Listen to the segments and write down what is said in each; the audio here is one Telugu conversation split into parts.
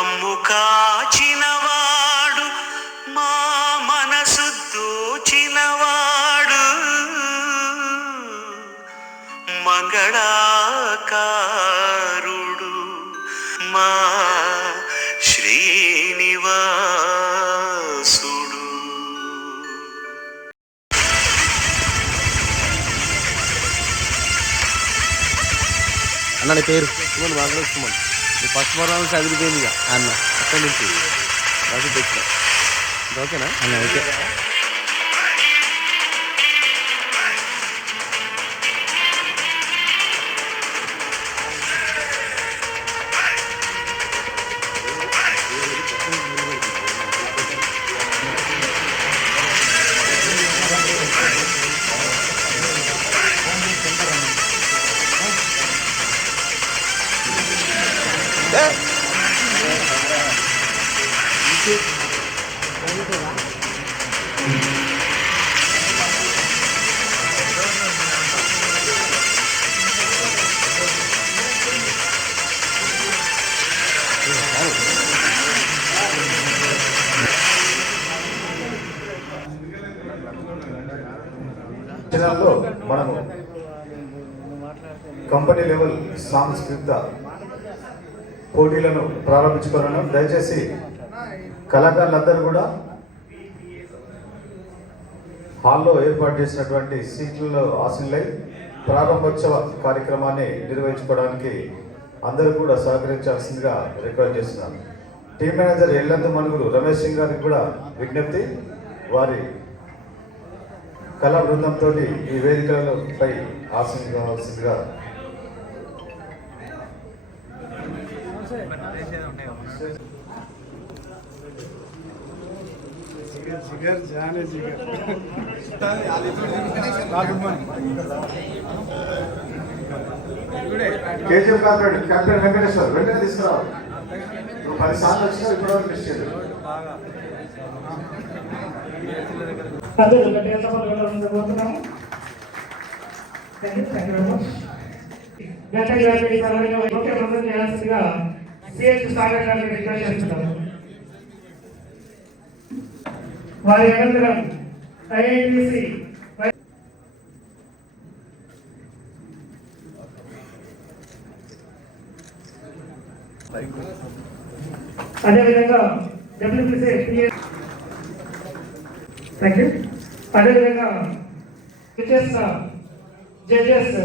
మమ్ము కాచినవాడు మా మనసు దోచినవాడు మంగళాకారుడు మా శ్రీనివాసుడు. అన్న నీ పేరు సుమన్ మాట్లాడు సుమన్. నీ ఫస్ట్ మరణాలు చదివిపోయింది ఇక అన్న అక్కడి నుంచి రాజు తెచ్చా. ఓకేనా అన్న? ఓకే. మనము కంపెనీ లెవెల్ సాంస్కృతిక పోటీలను ప్రారంభించుకున్నాం. దయచేసి కళాకారులందరూ కూడా హాల్లో ఏర్పాటు చేసినటువంటి సీట్లలో ఆశీనులై ప్రారంభోత్సవ కార్యక్రమాన్ని నిర్వహించుకోవడానికి అందరూ కూడా సహకరించాల్సిందిగా రిక్వెస్ట్ చేస్తున్నాను. టీం మేనేజర్ ఎల్లందు మనుగురు రమేష్ సింగ్ గారికి కూడా విజ్ఞప్తి, వారి కళా బృందంతో ఈ వేదికలపై ఆశీర్వదించవలసిందిగా. కేజీఎఫ్ కార్పొరేట్ కెప్టెన్ వెంకటేశ్వర్ వెంటనే తీసుకురావు. 10 సార్లు వచ్చినా ఇప్పటివరకు మిస్ చేయలేదు. వారి అనంతరం ఐఐటిసి అదేవిధంగా డబ్ల్యూపీసీ అదేవిధంగా జడ్జెస్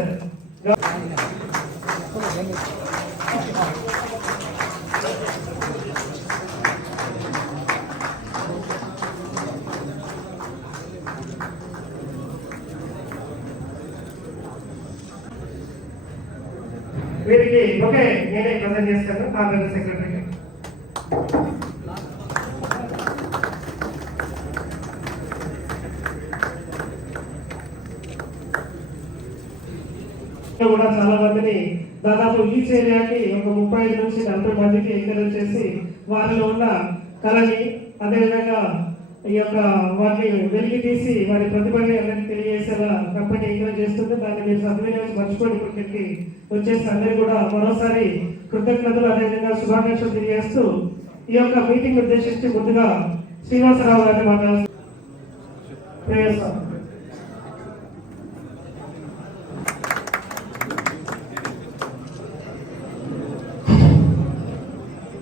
వీరికి ఓకే నేనే ప్రజెంట్ చేస్తాను. ఆర్గనైజింగ్ సెక్రటరీ కూడా చాలా మందిని దాదాపు ఈ ఏరియాకి ఒక 35 నుంచి 40 మందికి ఎంకరేజ్ చేసి వారిలో ఉన్న కళని అదేవిధంగా ఈ యొక్క వాటిని వెలికి తీసి వారి ప్రతిభని అందరికీ తెలియజేసేలా కంపెనీ ఎంకరేజ్ చేస్తుంది. దాన్ని మీరు సద్వినియోగం మర్చిపోయి ఇక్కడికి వచ్చేసి అందరూ కూడా మరోసారి కృతజ్ఞతలు అదేవిధంగా శుభాకాంక్షలు తెలియజేస్తూ ఈ యొక్క మీటింగ్ ఉద్దేశించి ముందుగా శ్రీనివాసరావు గారిని మాట్లాడుతూ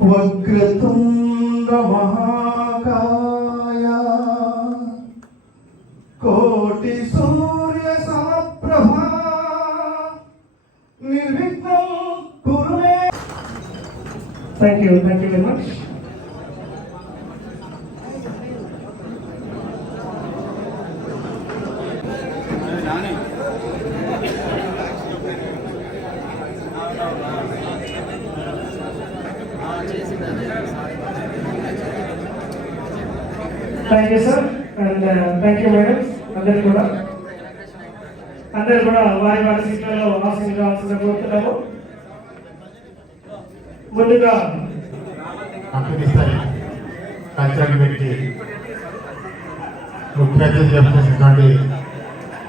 వక్రతుండ మహాకాయ కోటి సూర్య సమప్రభా నిర్విఘ్నం కురు మే. Thank you very much. Thank you sir and thank you madam. అందరు కూడా వారి వారి సీట్లలో ఆశీర్వాదాలు కోరుతున్నాము. ముందుగా కల్చరల్ వ్యక్తి ముఖ్య అతిథి చెప్పినటువంటి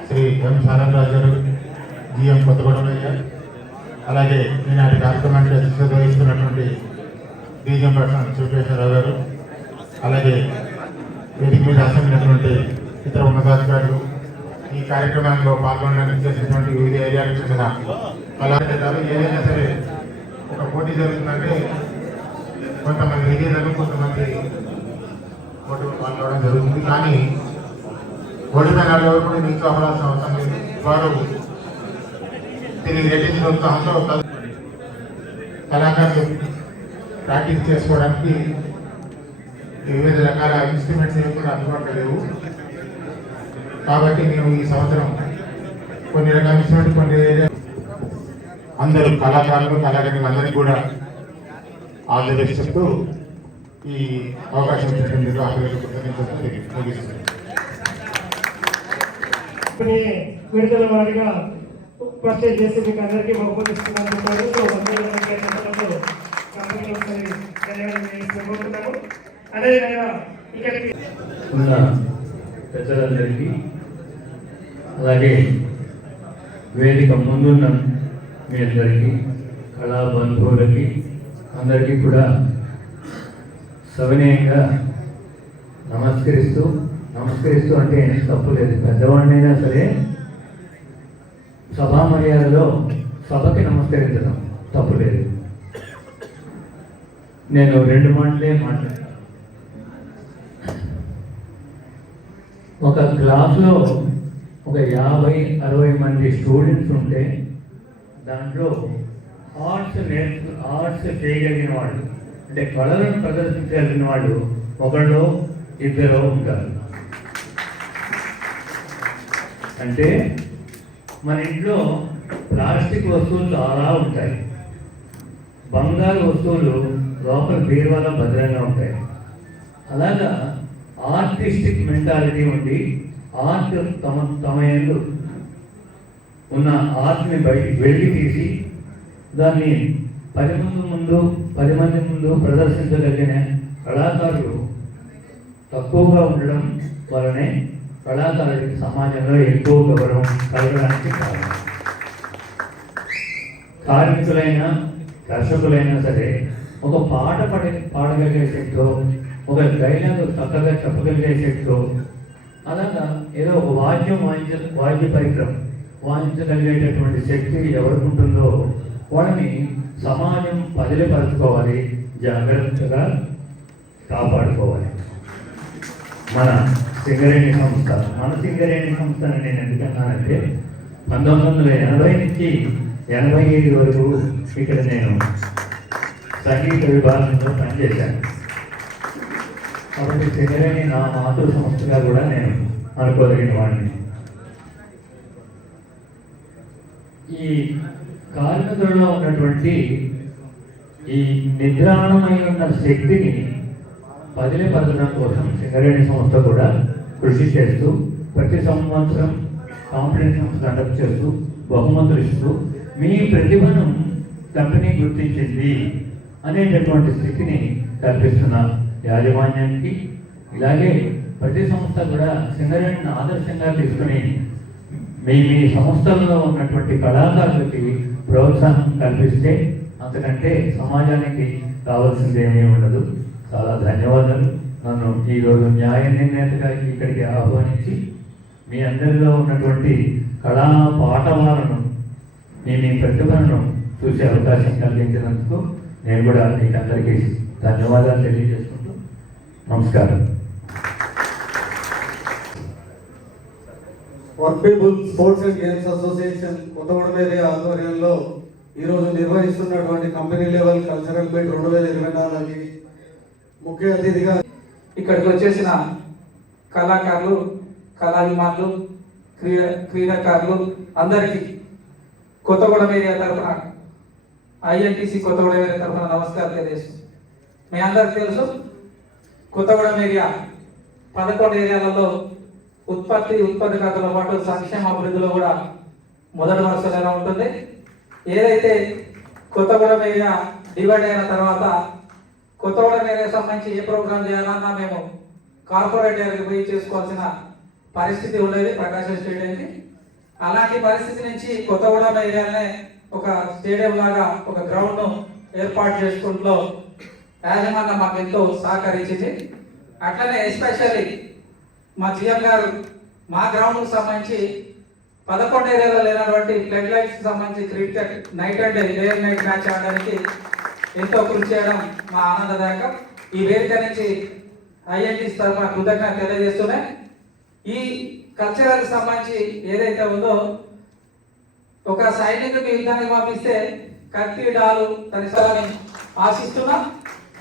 శ్రీ ఎం సారంరాజు గారు, జిఎం కొత్తగూడెం, అలాగే ఈనాటి కార్యక్రమానికి అధ్యక్షత వహిస్తున్నటువంటి డీజీఎం పర్సన్ శివకేశ్వరరావు గారు, అలాగే వేదిక మీద అసెంబ్లీనటువంటి ఇతర ఉన్నతాధికారులు, ఈ కార్యక్రమంలో పాల్గొనడానికి చేసినటువంటి వివిధ ఏరియాలకు చెందిన కళాకారులు, ఏదైనా సరే ఒక పోటీ జరుగుతుందంటే కొంతమంది విజేతలు, కొంతమంది పోటీ పాల్గొనడం జరుగుతుంది. కానీ ఓడిపోయిన ఎవరు కూడా మీకు అవ్వాల్సిన అవసరం లేదు. వారు తిరిగి రెట్టించిన ఉత్సాహంతో కళాకారులు ప్రాక్టీస్ చేసుకోవడానికి వివిధ రకాల ఇన్స్ట్రుమెంట్స్ ఏవి కూడా అందుబాటులో లేవు. కాబట్టి మేము ఈ సంవత్సరం కొన్ని రకాల ఇన్స్ట్రుమెంట్, కొన్ని అందరూ కళాకారులు, కళాకారులందరికీ కూడా ఆల్ ది బెస్ట్ చెప్తూ ఈ అవకాశం ఇచ్చినటువంటి నిర్వాహకులకు కృతజ్ఞతలు ముగిస్తున్నాను. విడుదల వారిగా పర్చేజ్ చేసి మీకు అందరికీ బహుమతిస్తున్నాను. అదేవిధంగా ఇక్కడికి ఉన్న పెద్దలందరికీ, అలాగే వేదిక ముందున్న మీ అందరికీ, కళా బంధువులకి అందరికీ కూడా సవినయంగా నమస్కరిస్తూ అంటే తప్పు లేదు, పెద్దవాడినైనా సరే సభా మర్యాదలో సభకి నమస్కరించడం తప్పు లేదు. నేను 2 మాటలే మాట్లాడాను. ఒక క్లాస్లో ఒక 50-60 మంది స్టూడెంట్స్ ఉంటే దాంట్లో ఆర్ట్స్ చేయగలిగిన వాళ్ళు, అంటే కళలను ప్రదర్శించగలిగిన వాళ్ళు ఒకళ్ళు ఇద్దరు ఉంటారు. అంటే మన ఇంట్లో ప్లాస్టిక్ వస్తువులు చాలా ఉంటాయి, బంగారు వస్తువులు లోపల బీరువాలో భద్రంగా ఉంటాయి. అలాగా ఆర్టిస్టిక్ మెంటాలిటీ ఉండి ఆర్ట్ తమ యందు ఉన్న ఆర్ట్ని బయటికి వెలికి తీసి దాన్ని 10 మంది ముందు ప్రదర్శించగలిగిన కళాకారులు తక్కువగా ఉండడం వలనే కళాకారుడికి సమాజంలో ఎక్కువ గౌరవం కలగడానికి కారణం. కార్మికులైనా దర్శకులైనా సరే ఒక పాట పాడగలిగే శక్తితో, ఒక డైలాగ్ చక్కగా చెప్పగలిగే శక్తితో, అలాగా ఏదో ఒక వాద్య పరికరం వాయించగలిగేటటువంటి శక్తి ఎవరికి ఉంటుందో వాళ్ళని సమాజం పదిలపరచుకోవాలి, జాగ్రత్తగా కాపాడుకోవాలి. మన సింగరేణి సంస్థని నేను ఎందుకన్నానంటే 1980 నుంచి 85 వరకు ఇక్కడ నేను సంగీత విభాగంలో పనిచేశాను. కాబట్టి సింగరేణి నా మాతృ సంస్థగా కూడా నేను అనుకోదగిన వాడిని. ఈ కార్మికులలో ఉన్నటువంటి ఈ నిద్రాణమై ఉన్న శక్తిని పదిలపరచడం కోసం సింగరేణి సంస్థ కూడా కృషి చేస్తూ ప్రతి సంవత్సరం కాంపిటీషన్స్ కండక్ట్ చేస్తూ బహుమతులు ఇస్తూ మీ ప్రతిభను కంపెనీ గుర్తించింది అనేటటువంటి స్థితిని కల్పిస్తున్న యాజమాన్యానికి, ఇలాగే ప్రతి సంస్థ కూడా సింగరేణిని ఆదర్శంగా తీసుకుని మీ సంస్థల్లో ఉన్నటువంటి కళాకారులకి ప్రోత్సాహం కల్పిస్తే అంతకంటే సమాజానికి కావాల్సింది ఏమీ ఉండదు. చాలా ధన్యవాదాలు. నన్ను ఈరోజు న్యాయ నిర్ణేతగా ఇక్కడికి ఆహ్వానించి మీ అందరిలో ఉన్నటువంటి కళా పాఠవాలను మీ ప్రతిభను చూసే అవకాశం కలిగించినందుకు నేను కూడా మీకు అందరికీ ధన్యవాదాలు తెలియజేసుకుంటూ నమస్కారం. Work people sports and games association Kothagudem area ఆధ్వర్యంలో ఈరోజు నిర్వహిస్తున్నటువంటి కంపెనీ లెవెల్ కల్చరల్ మీట్ 2024కి ముఖ్య అతిథిగా ఇక్కడికి వచ్చేసిన కళాకారులు, కళాభిమానులు, క్రీడాకారులు అందరికీ కొత్తగూడెం ఏరియా తరఫున, ఐఎన్టీసీ కొత్తగూడెం ఏరియా తరఫున నమస్కారం తెలియజేస్తుంది. మీ అందరికీ తెలుసు, కొత్తగూడెం ఏరియా 11 ఏరియాలలో ఉత్పత్తికతతో పాటు సంక్షేమ అభివృద్ధిలో కూడా మొదటి వరుసలో ఉంటుంది. ఏదైతే కొత్తగూడెం ఏరియా డివైడ్ అయిన తర్వాత కొత్తగూడెం ఏరియా సంబంధించి ఏ ప్రోగ్రాం చేయాలన్నా మేము కార్పొరేట్ ఏరియాకి పోయి చేసుకోవాల్సిన పరిస్థితి ఉండేది ప్రకాశం స్టేడియంకి. అలాంటి పరిస్థితి నుంచి కొత్తగూడెం ఏరియానే ఒక స్టేడియం లాగా ఒక గ్రౌండ్ను ఏర్పాటు చేసుకుంటూ యాజమాన్యం మాకు ఎంతో సహకరించింది. అట్లనే ఎస్పెషల్లీ మా జిఎం గారు మా గ్రౌండ్కి సంబంధించి 11 ఏరియాలో లేనటువంటి ఫ్లడ్ లైట్స్కి సంబంధించి cricket night and day and night match ఆడడానికి ఎంతో కృషి చేయడం మా ఆనందదాయకం. ఈ వేదిక నుంచి ఐఎన్టీస్ తరఫున కృతజ్ఞత తెలియజేస్తూనే ఈ కల్చరల్కి సంబంధించి ఏదైతే ఉందో ఒక సైనికుడిని యుద్ధానికి పంపిస్తే కత్తి డాలు తనిసాలని ఆశిస్తున్నా.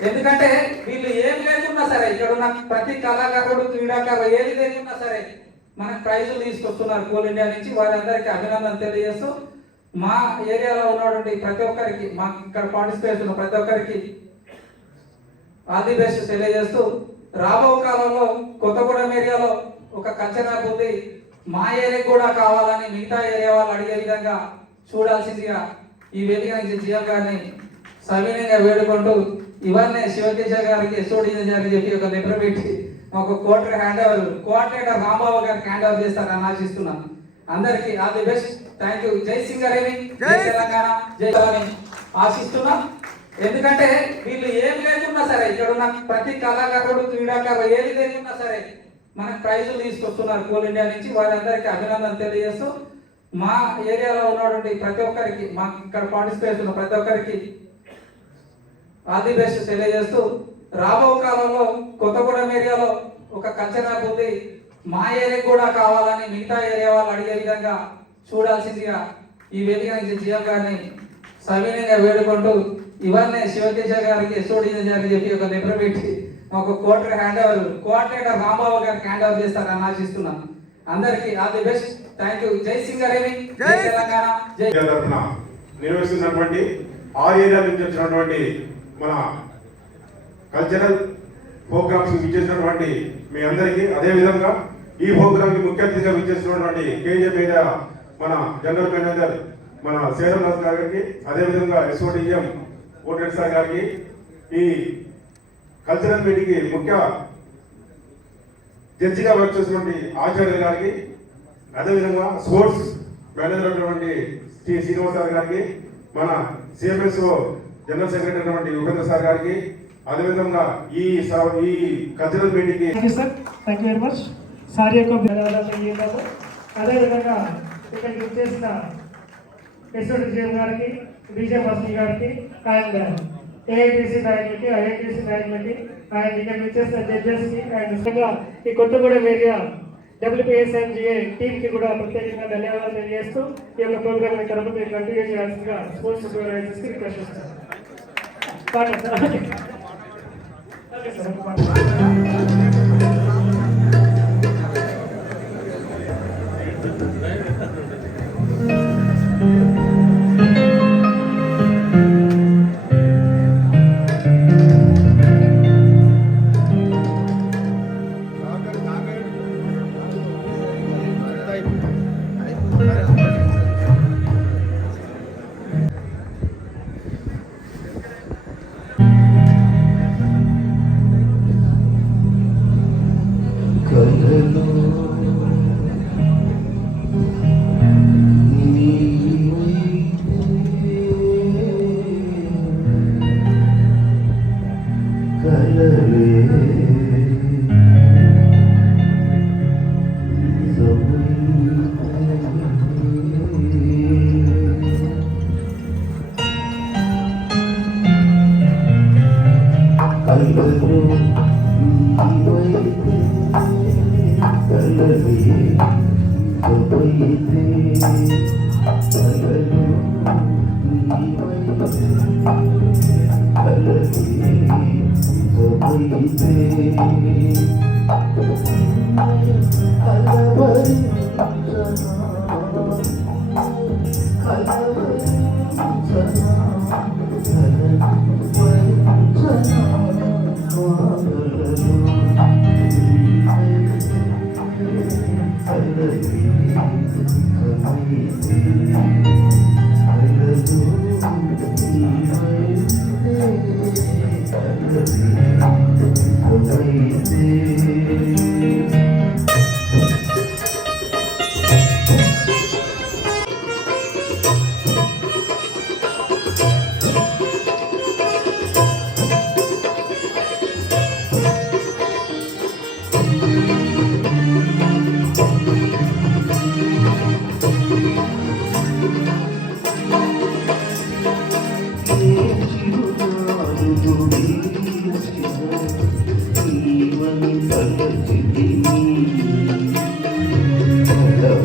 ఎందుకంటే వీళ్ళు ఏం లేకున్నా సరే ఇక్కడ ఉన్న ప్రతి కళాకారుడు క్రీడాకారుడు ఏది లేకున్నా సరే మనకు ప్రైజులు తీసుకొస్తున్నారు కోల్ ఇండియా నుంచి. వారందరికీ అభినందన తెలియజేస్తూ మా ఏరియాలో ఉన్నటువంటి ప్రతి ఒక్కరికి మా ఇక్కడ పార్టిసిపేట్ ఉన్న ప్రతి ఒక్కరికి ఆల్ ది బెస్ట్ తెలియజేస్తూ రాబో కాలంలో కొత్తగూడెం ఏరియాలో ఒక కల్చర్ ల్యాబ్ ఉంది. మా ఏరియాకి కూడా కావాలని మిగతా ఏరియా వాళ్ళు అడిగే విధంగా చూడాల్సిందిగా ఈ వేదిక నుంచి జిఎం గారిని సవినయంగా వేడుకుంటూ ఇవన్నీ శివకేశవ్ గారికి ఎస్ఓడి గారికి చెప్పి ఒక లెటర్ పెట్టి మాకు కోఆర్డినేటర్ రాంబాబు గారికి హ్యాండ్ ఓవర్ చేస్తారని ఆశిస్తున్నాను. అందరికీ all the best. Thank you. జై సింగరేణి, జై తెలంగాణ, జై తెలంగాణ ఆశిస్తున్నా. ఎందుకంటే వీళ్ళు ఏం లేకున్నా సరే ఇక్కడ ఉన్న ప్రతి కళాకారుడు క్రీడాకారుడు ఏది లేకున్నా సరే మనకు ప్రైజులు తీసుకొస్తున్నారు కోల్ ఇండియా నుంచి. వారందరికీ అభినందన తెలియజేస్తూ మా ఏరియాలో ఉన్నటువంటి ప్రతి ఒక్కరికి మా ఇక్కడ పార్టిసిపేట్ ఉన్న ప్రతి ఒక్కరికి ఆల్ ది బెస్ట్ తెలియజేస్తూ రాబో కాలంలో కొత్తగూడెం ఏరియాలో ఒక కల్చర్ ల్యాబ్ ఉంది. మా ఏరియాకి కూడా కావాలని మిగతా ఏరియా వాళ్ళు అడిగే విధంగా చూడాల్సిందిగా ఈ వేదిక నుంచి జిఎం గారిని సవినయంగా వేడుకుంటూ ఇవన్నీ శివకేశవ్ గారికి ఎస్ఓడి గారికి చెప్పి ఒక లెటర్ పెట్టి మాకు కోఆర్డినేటర్ రాంబాబు గారికి హ్యాండ్ ఓవర్ చేస్తారని ఆశిస్తున్నాను. అందరికీ all the best. Thank you. జై సింగరేణి, జై తెలంగాణ, జై తరఫున నిర్వహిస్తున్నటువంటి 6 ఏరియాల నుంచి వచ్చినటువంటి మన కల్చరల్ ప్రోగ్రామ్స్ విచ్చేసినటువంటి మీ అందరికీ, అదేవిధంగా ఈ ప్రోగ్రామ్కి ముఖ్య అతిథిగా విచ్చేసినటువంటి కేజీఎం ఏరియా మన జనరల్ మేనేజర్ మన శేరనాథ్ గారికి, అదేవిధంగా ఎస్ఓడిఎం కోటరెడ్డి సార్ గారికి, ఈ కల్చరల్ మీటింగ్కి ముఖ్య జడ్జిగా వర్క్ చేసినటువంటి ఆచార్య గారికి, అదేవిధంగా స్పోర్ట్స్ మేనేజర్ అయినటువంటి శ్రీ శ్రీనివాస్ సార్ గారికి, మన సిఎంఎస్ఓ జనరల్ సెక్రటరీ అయినటువంటి ఉపేంద్ర సార్ గారికి, అదేవిధంగా ఈ కల్చరల్ మీటింగ్కి thank you very much. Sir యొక్క ధన్యవాదాలు తెలియజేస్తాము. అదేవిధంగా ఇక్కడికి వచ్చేసిన ఎస్ఓడి జిఎం గారికి, డీజే మాస్టర్ గారికి అండ్ ఏఐటీసీ నాయకులకి, ఐఐటీసీ నాయకులకి అండ్ ఇక్కడ వచ్చేసిన జడ్జెస్కి అండ్ ముఖ్యంగా ఈ కొత్తగూడెం ఏరియా WPSMGA టీంకి కూడా ప్రత్యేకంగా ధన్యవాదాలు తెలియజేస్తూ ఈ యొక్క ప్రోగ్రామ్ తరపున కంటిన్యూ చేయాల్సిందిగా స్పోర్ట్స్ సూపర్వైజర్స్కి రిక్వెస్ట్ చేస్తాను.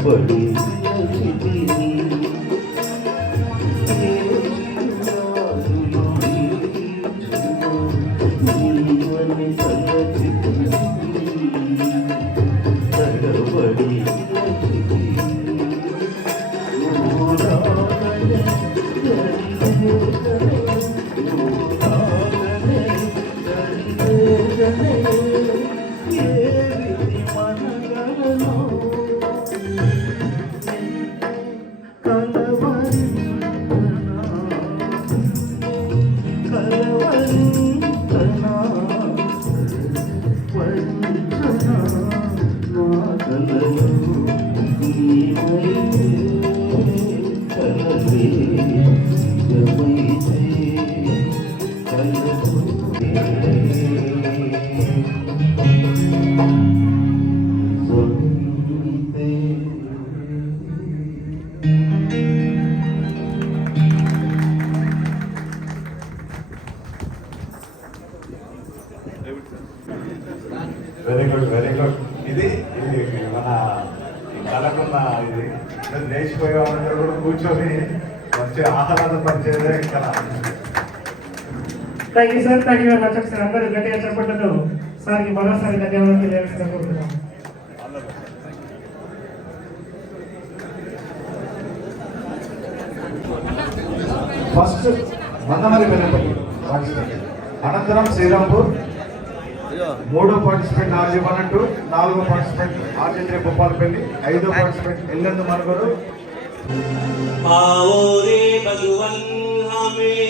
తడబడి వెరీ గుడ్ వెరీ గుడ్. ఇది మన కళకున్న ఇది లేచిపోయే వాళ్ళందరూ కూడా కూర్చొని మంచి ఆహ్లాదం పరిచేదే కళ. Thank you sir, thank you very much. ఒకసారి అందరూ గట్టిగా చెప్పట్లేదు సార్కి మరోసారి ధన్యవాదాలు తెలియజేస్తున్నాను. ఫస్ట్ మందమరి వెనపల్లి పార్టిసిపెంట్, అనంతరం శ్రీరాంపూర్, మూడో పార్టిసిపెంట్ RG1 నాలుగో పార్టిసిపెంట్ RG3 భూపాలపల్లి, ఐదో పార్టిసిపెంట్ ఎల్లందు మనుగోడు. आओ रे भगवन हमें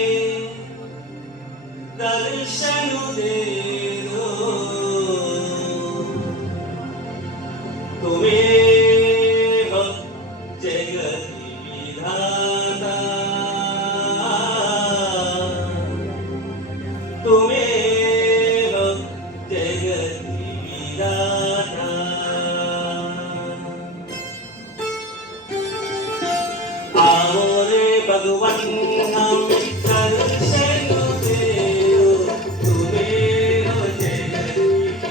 दर्शन दे दो, तुम्हें हो जगत विधाता, तुम्हें हो जगत विधाता। आओ रे भगवन हम दर्शन दे दो, तुम्हें हो जगत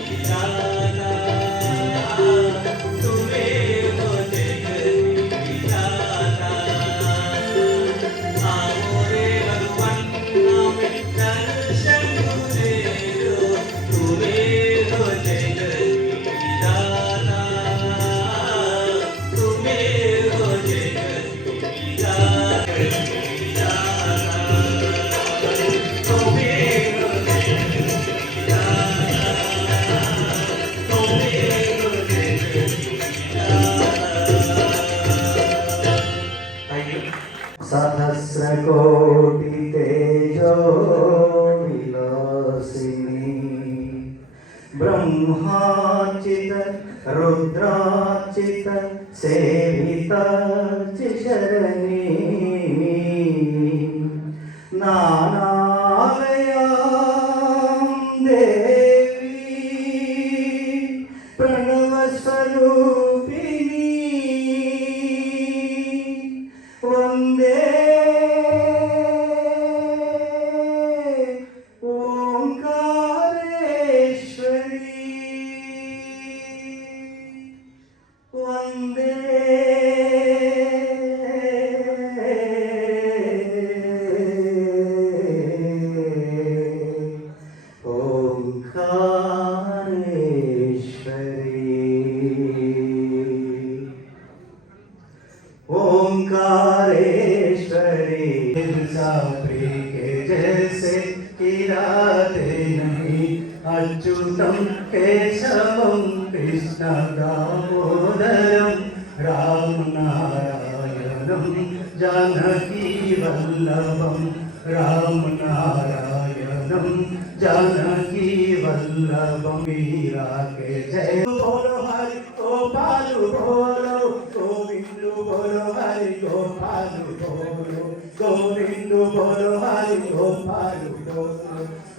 विधाता, तुम्हें हो जगत विधाता। आओ रे भगवन हम दर्शन दे दो, तुम्हें हो जगत विधाता, तुम्हें हो जगत सहस्रकोटि तेजो विलासिनी ब्रह्मार्चित रुद्रार्चित सेवितार्चिशरणी नानालयां देवी प्रणवस्वरूपिणी वन्दे वन्दे ओंकारेश्वरी साप्री के जैसे किराते नहीं अच्युतम केशवम कृष्ण दामोदरम राम नारायणम जानकी वल्लभम राम नारायणम जानकी वल्लभम वीरा के जय बोलो हरि गोपाल बोलो गोविंद बोलो हरि गोपाल बोलो गोविंद बोलो हरि गोपाल बोलो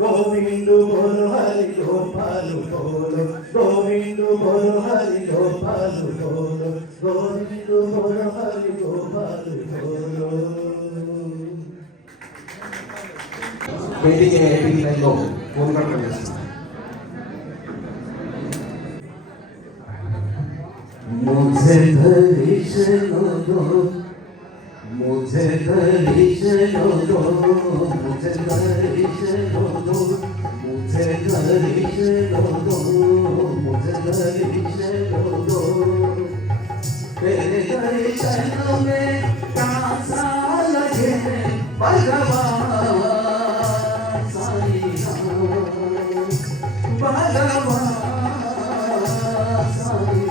गोविंद बोलो हरि गोपाल बोलो गोविंद बोलो हरि गोपाल बोलो गोविंद बोलो हरि गोपाल बोलो। మీటింగ్ మీటింగ్ టైంలో ఫోన్ కట్టడం చేస్తున్నాం. मुझे दर्शन दो, मुझे दर्शन दो, मुझे दर्शन दो, मुझे दर्शन दो, मुझे दर्शन दो। तेरे दर्शन में प्यासा लगे भगवान साईं भगवान साईं।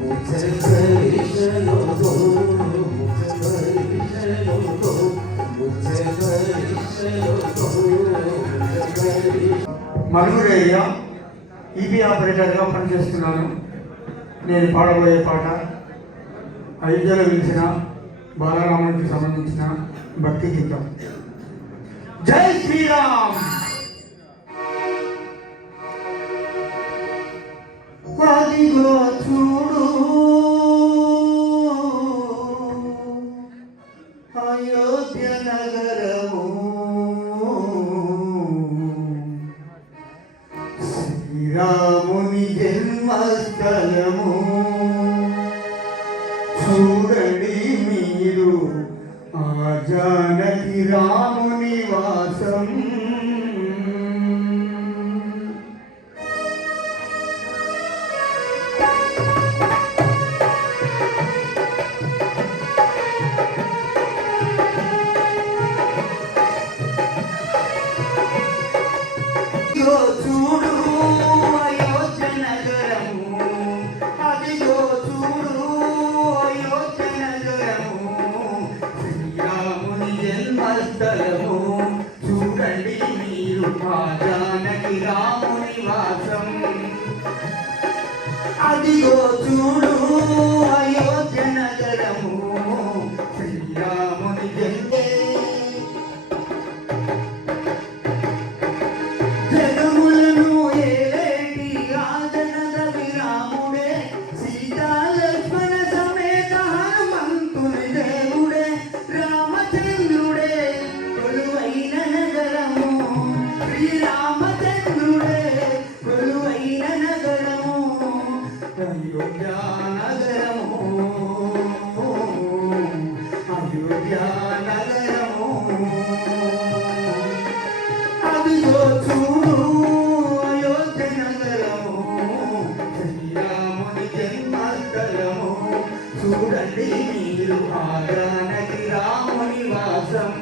मुझे दर्शन दो, मुझे दर्शन दो, मुझे दर्शन दो, मुझे दर्शन। మనుగురు ఏరియా ఈబీ ఆపరేటర్గా పనిచేస్తున్నాను. నేను పాడబోయే పాట అయోధ్యలో పిలిచిన బాలరామునికి సంబంధించిన భక్తి గీతం. జై శ్రీరామ్. అదిగో చూడు అయోధ్య నగరము, శ్రీరాముని జన్మస్థలము. చూడండి మీరు ఆ జానకి రాముని వాసం. చూడు అయోధ్య నగరము, అదిగో చూడు అయోధ్య నగరము, శ్రీరాముని జన్మస్థలము. చూడండి మీరు ఆ జానకి రాముని వాసం. అదిగో చూడు అయోధ్య నగరము, శ్రీరాముని జన్మ. జగములను ఏలేటి రాజనద విరాముడే, సీతా లక్ష్మణ సమేత హనుమంతుని దేవుడే, రామచంద్రుడే కొలువైన నగరము, శ్రీరామచంద్రుడే కొలువైన నగరము, అయోధ్య నగరము, అయోధ్య నగరము. అదిగో చూడు అయోధ్య నగరము, శ్రీరాముని జన్మస్థలము. చూడండి మీరు ఆ జానకి రాముని వాసం.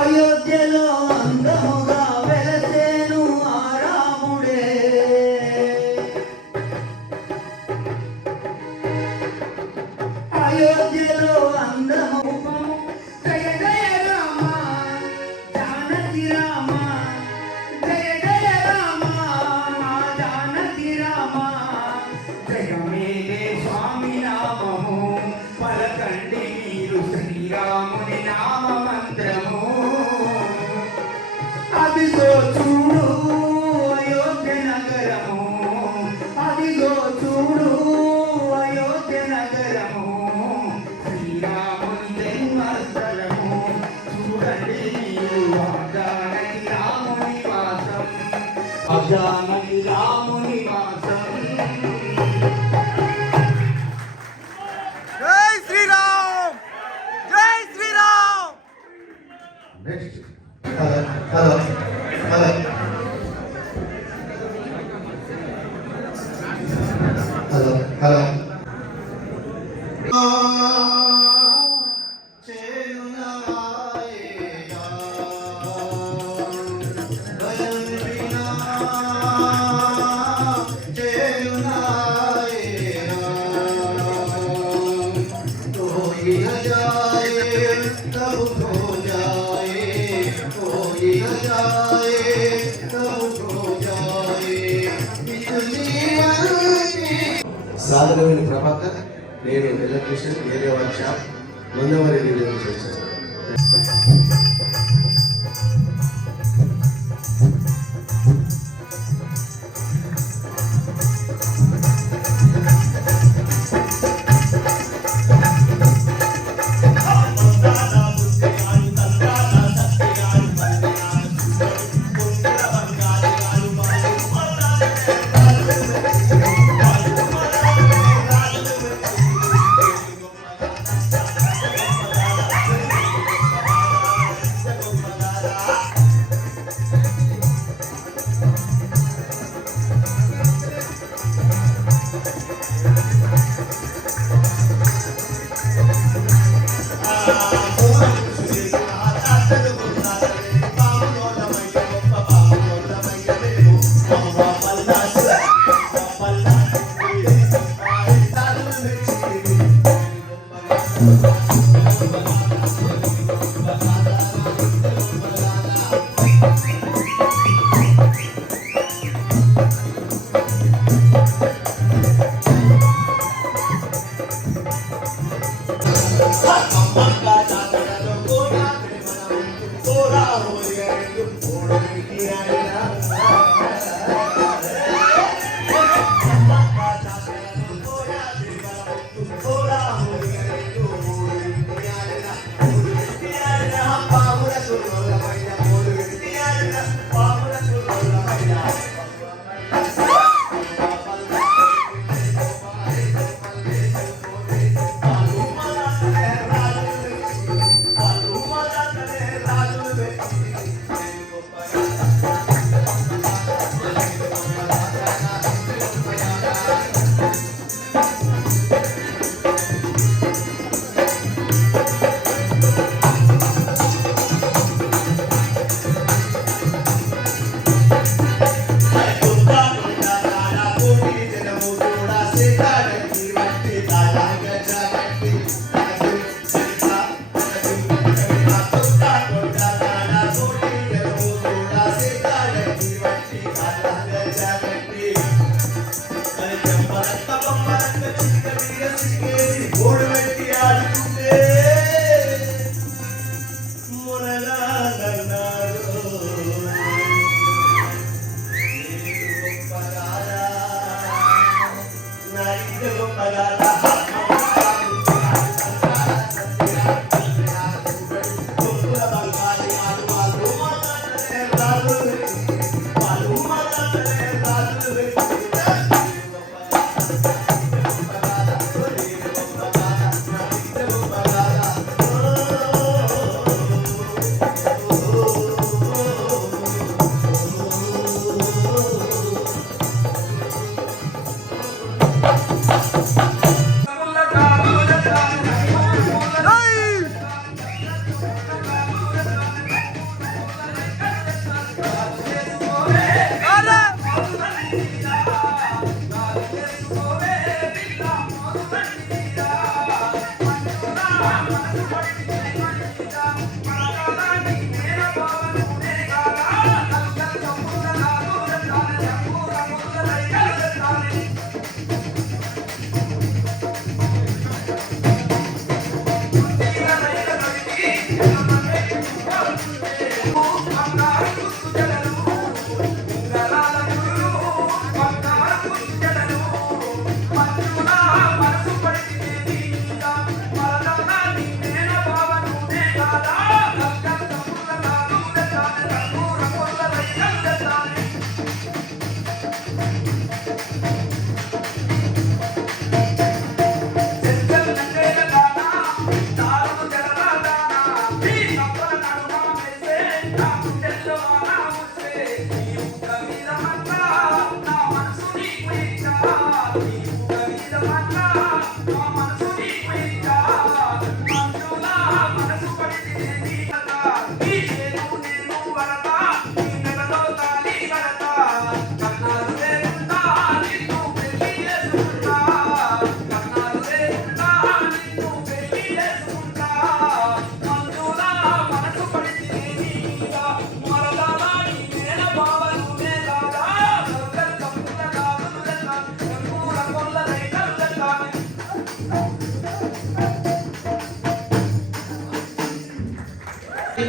అయోధ్యలో అందముగా వెలసేను ఆ రాముడే, అయోధ్యలో అందము. జయ జయ రామ జానకి రామ, జయ జయ రామ జానకి రామ. జగమేలే స్వామి నామము, పలకండి మీరు శ్రీరాముని నామ మంత్రము. అదిగో చూడు అయోధ్య నగరము, అదిగో చూడు అయోధ్య నగరము, శ్రీరాముని జన్మస్థలము. చూడండి మీరు ఆ జానకి రాముని వాసం, ఆ జానకి రాముని వాసం. జై శ్రీరామ్, జై Shriram. Next hello hello hello hello సాధనమైన ప్రభాకర్, నేను electrician, area workshop, Mandamarri division చేశాను.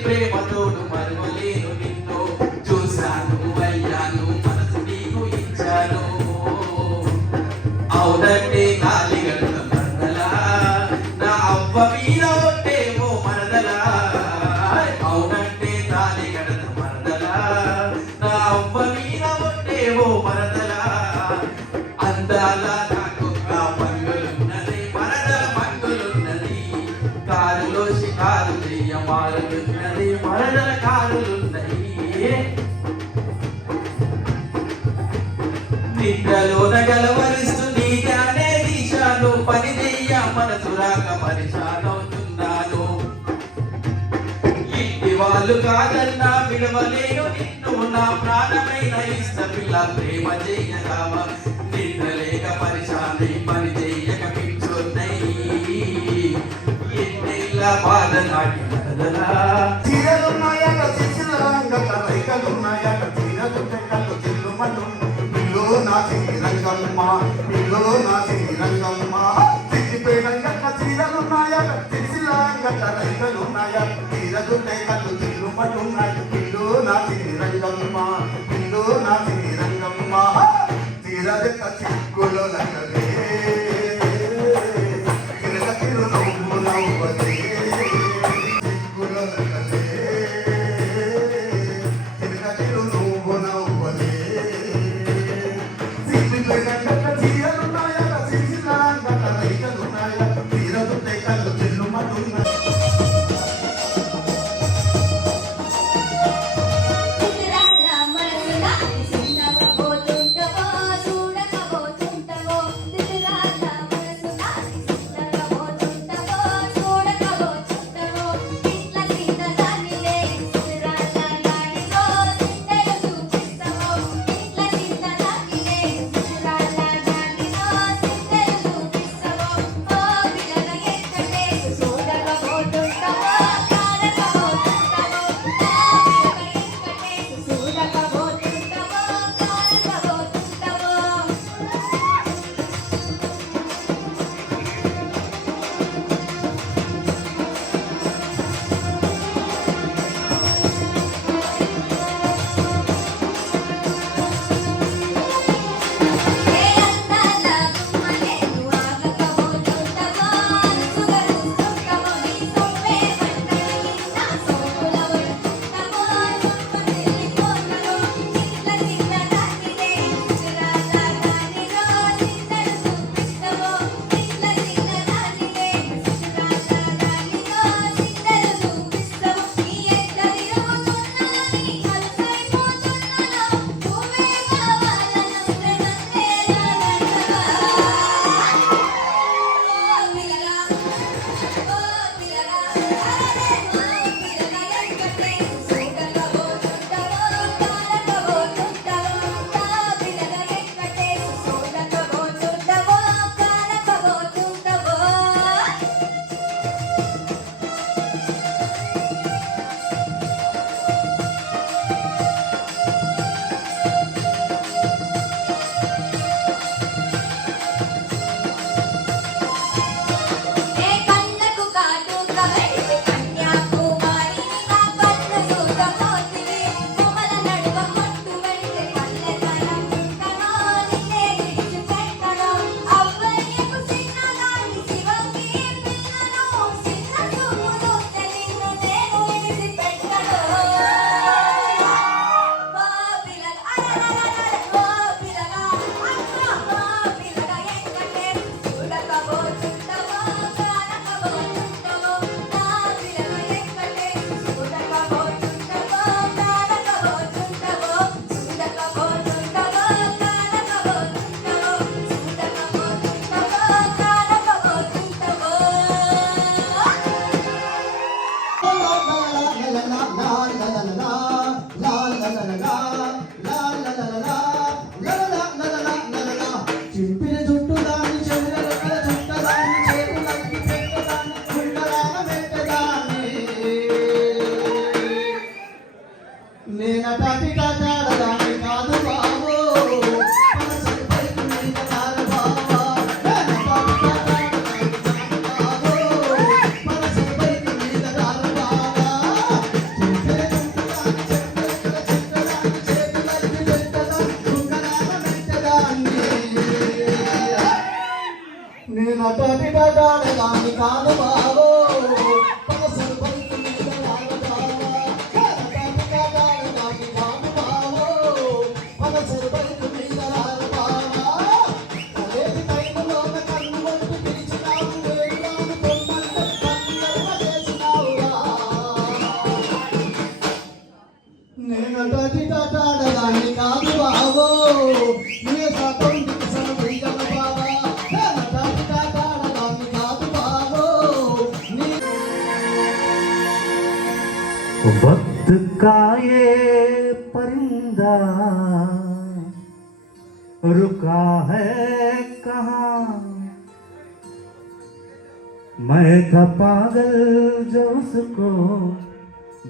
ప్రేమతోడు మరువలేను నిన్ను చూశాను అయ్యాను మనసు నీకు ఇచ్చాను అవునంటే గాలి గడుత మరదలా నా అవ్వ మీద ఒట్టేమో మరదలా అవునంటే గాలి గడుత మరదలా నా అవ్వ మీద ఒట్టేమో మరదలా అందాల నాకు పంగులున్నది మరదల పంగులున్నది కారులో షికారు చెయ్య మారుతున్నది మరదల కారులున్నది నిద్రలోన గలవరిస్తూ నీగానే తీశాను పని చెయ్య మనసు రాక పరిశానవుతున్నాను ఇంటి వాళ్ళు కాదన్నా విడవలేను నిన్ను నా ప్రాణమైన ఇష్ట పిల్ల ప్రేమ చెయ్యరావా నిద్రలేక పరిశానై పని చెయ్యక పిచ్చున్నాయి ఎన్నెళ్ళ బాధ నాటి మరదలా చీరలున్నాయట శిశులంగట రైకలున్నాయట చీరలుంటే కళ్ళు చిల్లుమను ఇల్లు నా రంగమ్మ ఇల్లు నా రంగమ్మ సిద్ధిపేటంగట చీరలున్నాయట శిశులంగట రైకలున్నాయట చీరలుంటే కళ్ళు చిల్లుమనున్నాయి ఇల్లు నా రంగమ్మ ఇల్లు నా రంగమ్మ చీరలెక్క చిక్కులో నగలే తిరు నవ్వు నవ్వలే చిక్కులో నగలే తిరు నువ్వు నవ్వలే సిద్ధిపేటంగట చీరలున్నాయట శిశులంగట రైకలున్నాయట చీరలుంటే కళ్ళు చిల్లుమనున్నాయి చూడకపోతుంటవో నేనటాటి కాటాడదాన్ని కాదు బావో మనసుకు పైకి మీద కాదు బావా నేనటాటి కాటాడదాన్ని కాదు బావో మనసుకు పైకి మీద కాదు బావా నేనటాటి కాటాడదాన్ని కాదు బావో మనసుకు పైకి మీద కాదు బావా నేనటాటి టాటాడదాన్ని కాదు బావో నీ సతం దిశన ప్రియమ బావా నేనటాటి టాటాడదాన్ని కాదు బావో నీ वक्त का ये परिंदा रुका है कहाँ मैं था पागल जो उसको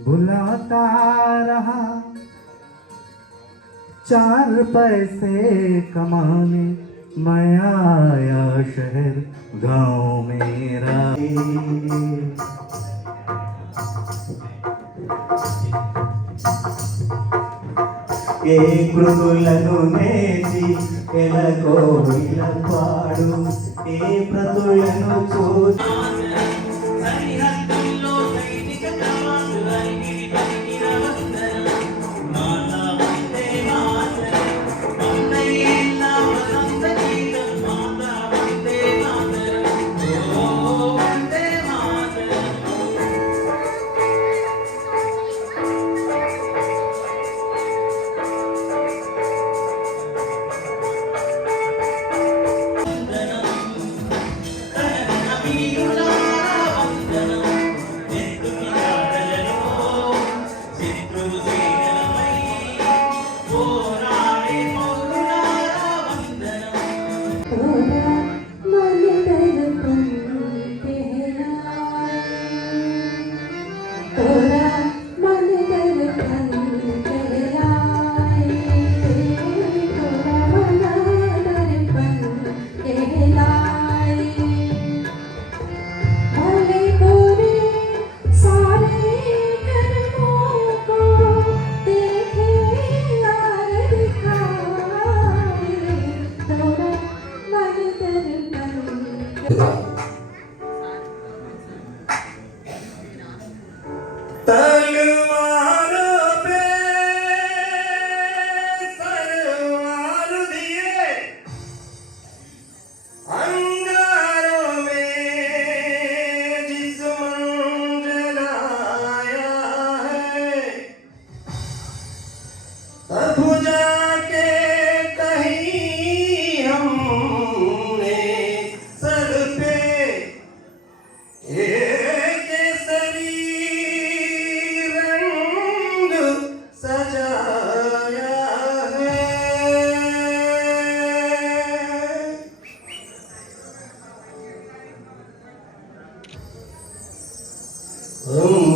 बुलाता रहा 4 पैसे कमाने मैं आया शहर गाँव मेरा ఏ కృతులను నేసి ఎలగో ఇలపాడు ఏ ప్రతులను చూసి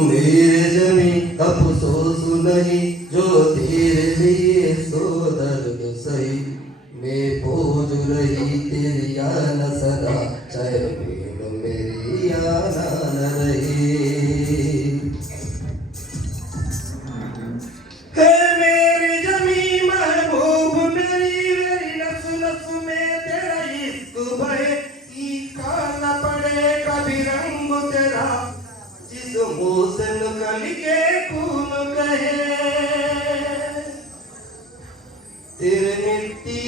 मेरे जमी अफसोस नहीं जो तेरे लिए सो दर्द सही मैं बोझ रही तेरी या न सदा चाहे भीड़ मेरी या न रही है मेरी जमी महबूब मेरी नस नस में तेरा इश्क बहे खाना पड़े कभी रंग तेरा जिस मोसन कल के खून कहे तेरे मिट्टी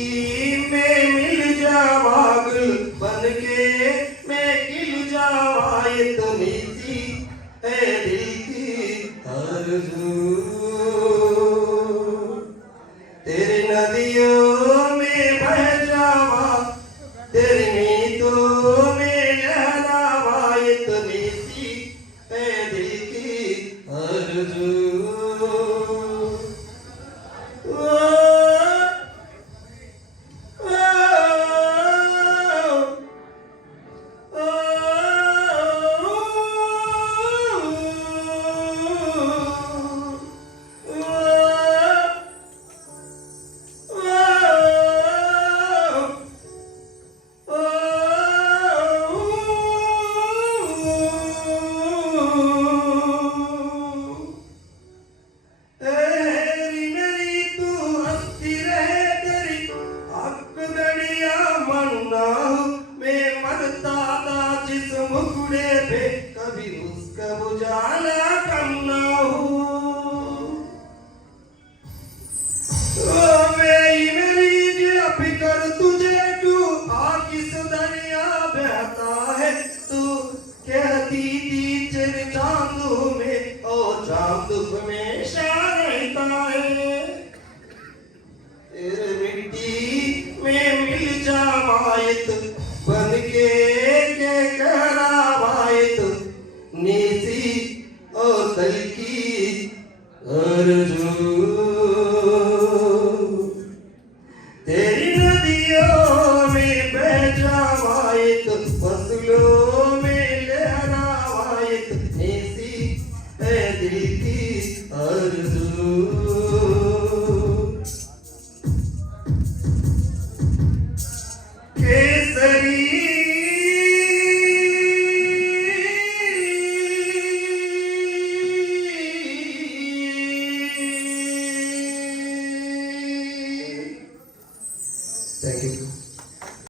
में मिल जावा गुल बन के मैं खिल जावा इतनी सी है दिल की आरज़ू तेरी नदियों में बह जावा तेरी नीतों में लहरावा इतनी सी है दिल की आरज़ू हमेशा रहता है। तेरे मिट्टी में मिल जावायत बन के करावायत नीसी और कल की अर्जू तेरी नदियों में बह जावायत